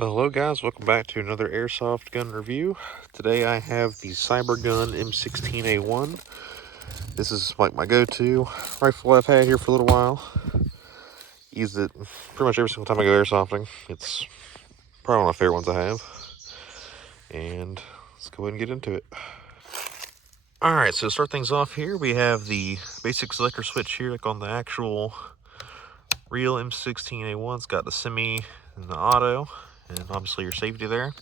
Hello guys, welcome back to another airsoft gun review. Today I have the Cybergun M16A1. This is like my go-to rifle I've had here for a little while. Used it pretty much every single time I go airsofting. It's probably one of my favorite ones I have. And let's go ahead and get into it. Alright, so to start things off here, we have the basic selector switch here, like on the actual real M16A1. It's got the semi and the auto, and obviously your safety there.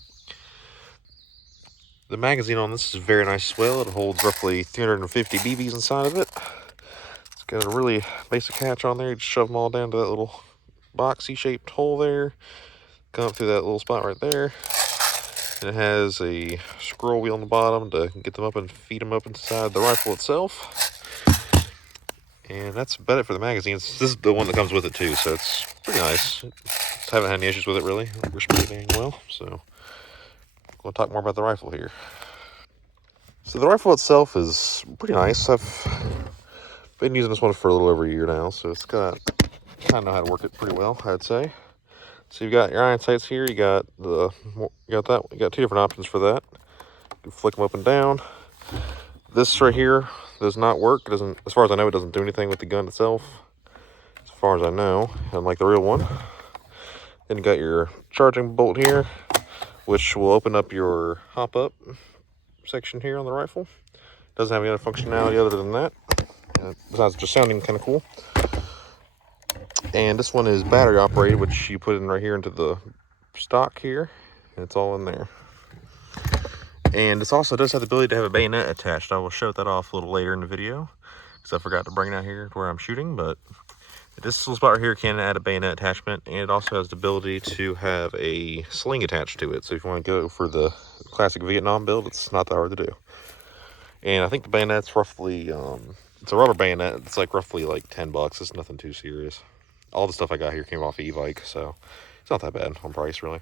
The magazine on this is very nice as well. It holds roughly 350 BBs inside of it. It's got a really basic hatch on there. You just shove them all down to that little boxy-shaped hole there. Come up through that little spot right there. And it has a scroll wheel on the bottom to get them up and feed them up inside the rifle itself. And that's about it for the magazines. This is the one that comes with it too, so it's pretty nice. Just haven't had any issues with it really. It works pretty dang well, so we'll talk more about the rifle here. So the rifle itself is pretty nice. I've been using this one for a little over a year now, so it's got kind of know how to work it pretty well, I'd say. So you've got your iron sights here. You got two different options for that. You can flick them up and down. This right here does not work. It doesn't, as far as I know, it doesn't do anything with the gun itself. As far as I know, unlike the real one. Then you got your charging bolt here, which will open up your hop-up section here on the rifle. Doesn't have any other functionality other than that, besides just sounding kind of cool. And this one is battery operated, which you put in right here into the stock here, and it's all in there. And this also does have the ability to have a bayonet attached. I will show that off a little later in the video, because I forgot to bring it out here to where I'm shooting, but this little spot right here can add a bayonet attachment, and it also has the ability to have a sling attached to it. So if you want to go for the classic Vietnam build, it's not that hard to do. And I think the bayonet's roughly, it's a rubber bayonet. It's like roughly like $10. It's nothing too serious. All the stuff I got here came off e-bike, so it's not that bad on price, really.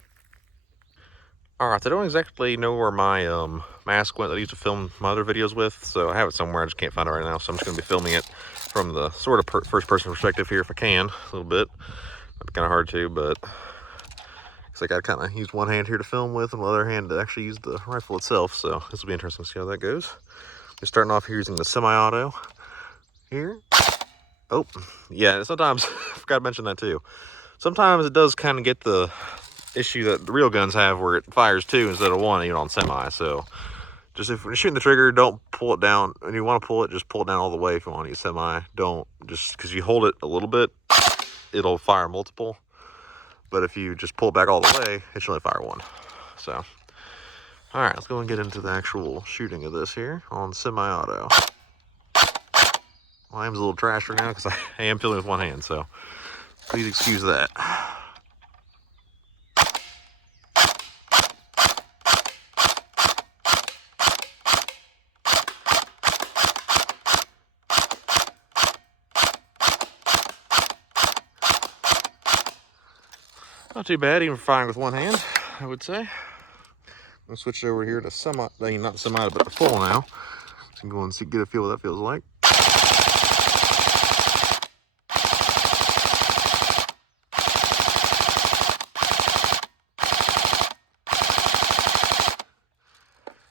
Alright, I don't exactly know where my mask went that I used to film my other videos with, so I have it somewhere. I just can't find it right now, so I'm just going to be filming it from the sort of first-person perspective here if I can, a little bit. Might be kind of hard to, but because I got to kind of use one hand here to film with and the other hand to actually use the rifle itself, so this will be interesting to see how that goes. We're starting off here using the semi-auto here. Oh, yeah, sometimes, I forgot to mention that too. Sometimes it does kind of get the issue that the real guns have where it fires two instead of one, even on semi. So just if you're shooting the trigger, don't pull it down. When you want to pull it, just pull it down all the way if you want to use semi. Don't, just because you hold it a little bit, it'll fire multiple. But if you just pull it back all the way, it should only fire one. So, all right, let's go and get into the actual shooting of this here on semi-auto. My aim's a little trash right now because I am filming with one hand, so please excuse that. Not too bad, even firing with one hand, I would say. I'm gonna switch over here to semi, not semi, but full now. So you can go and see, get a feel what that feels like.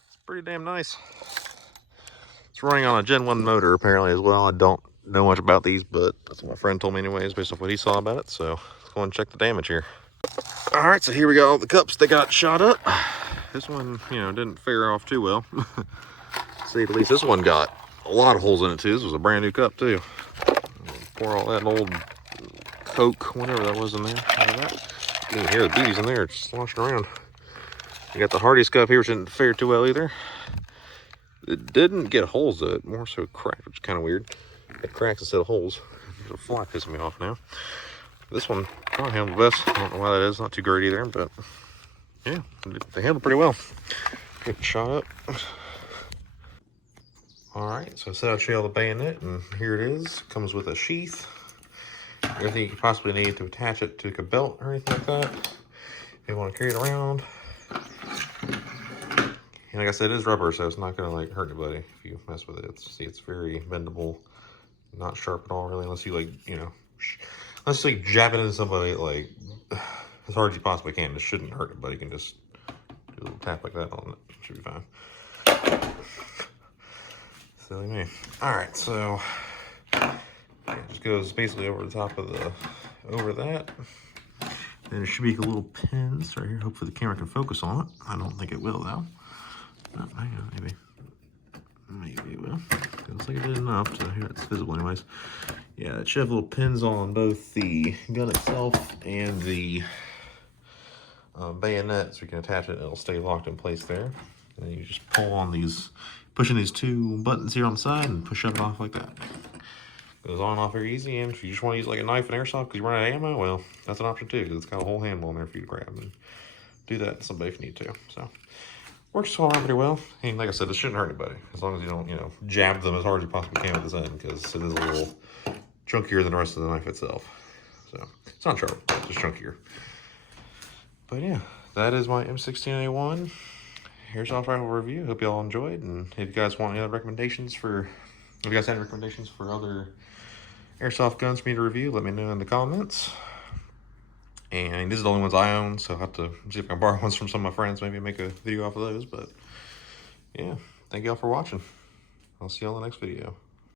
It's pretty damn nice. It's running on a Gen 1 motor apparently as well. I don't know much about these, but that's what my friend told me anyways, based off what he saw about it. So let's go and check the damage here. All right, so here we got all the cups that got shot up. This one, didn't fare off too well. Say the least. This one got a lot of holes in it too. This was a brand new cup too. Pour all that old Coke, whatever that was in there. You can hear the BBs in there just sloshing around. You got the Hardy's cup here, which didn't fare too well either. It didn't get holes though, it more so cracked, which is kind of weird. It cracks instead of holes. The fly pissing me off now. This one probably handled the best. I don't know why that is. Not too great either, but yeah, they handled pretty well. Get shot up. All right, so I set out to show you all the bayonet, and here it is. Comes with a sheath. Everything you could possibly need to attach it to like a belt or anything like that. If you want to carry it around. And like I said, it is rubber, so it's not gonna like hurt anybody if you mess with it. It's very bendable, not sharp at all really, unless you like, unless you like jab it into somebody like as hard as you possibly can. This shouldn't hurt it, but you can just do a little tap like that on it. Should be fine. Silly me. Alright, so it just goes basically over the top of the, over that. Then there should be a little pins right here. Hopefully the camera can focus on it. I don't think it will though. No, hang on, maybe. Maybe it will. It looks like it did enough, so here it's visible anyways. Yeah, it should have little pins on both the gun itself and the bayonet, so you can attach it and it'll stay locked in place there. And then you just pull on these, pushing these two buttons here on the side and push it off like that. Goes on and off very easy, and if you just want to use like a knife and airsoft because you run out of ammo, well, that's an option too, because it's got a whole handle in there for you to grab and do that to somebody if you need to. So, works all around pretty well. And like I said, this shouldn't hurt anybody, as long as you don't, you know, jab them as hard as you possibly can with this end, because it is a little chunkier than the rest of the knife itself. So, it's not sharp, it's just chunkier. But yeah, that is my M16A1 Airsoft Rifle review. Hope you all enjoyed, and if you guys want any other recommendations for, if you guys have recommendations for other airsoft guns for me to review, let me know in the comments. And these are the only ones I own, so I'll have to see if I can borrow ones from some of my friends, maybe make a video off of those. But yeah, thank you all for watching. I'll see you all in the next video.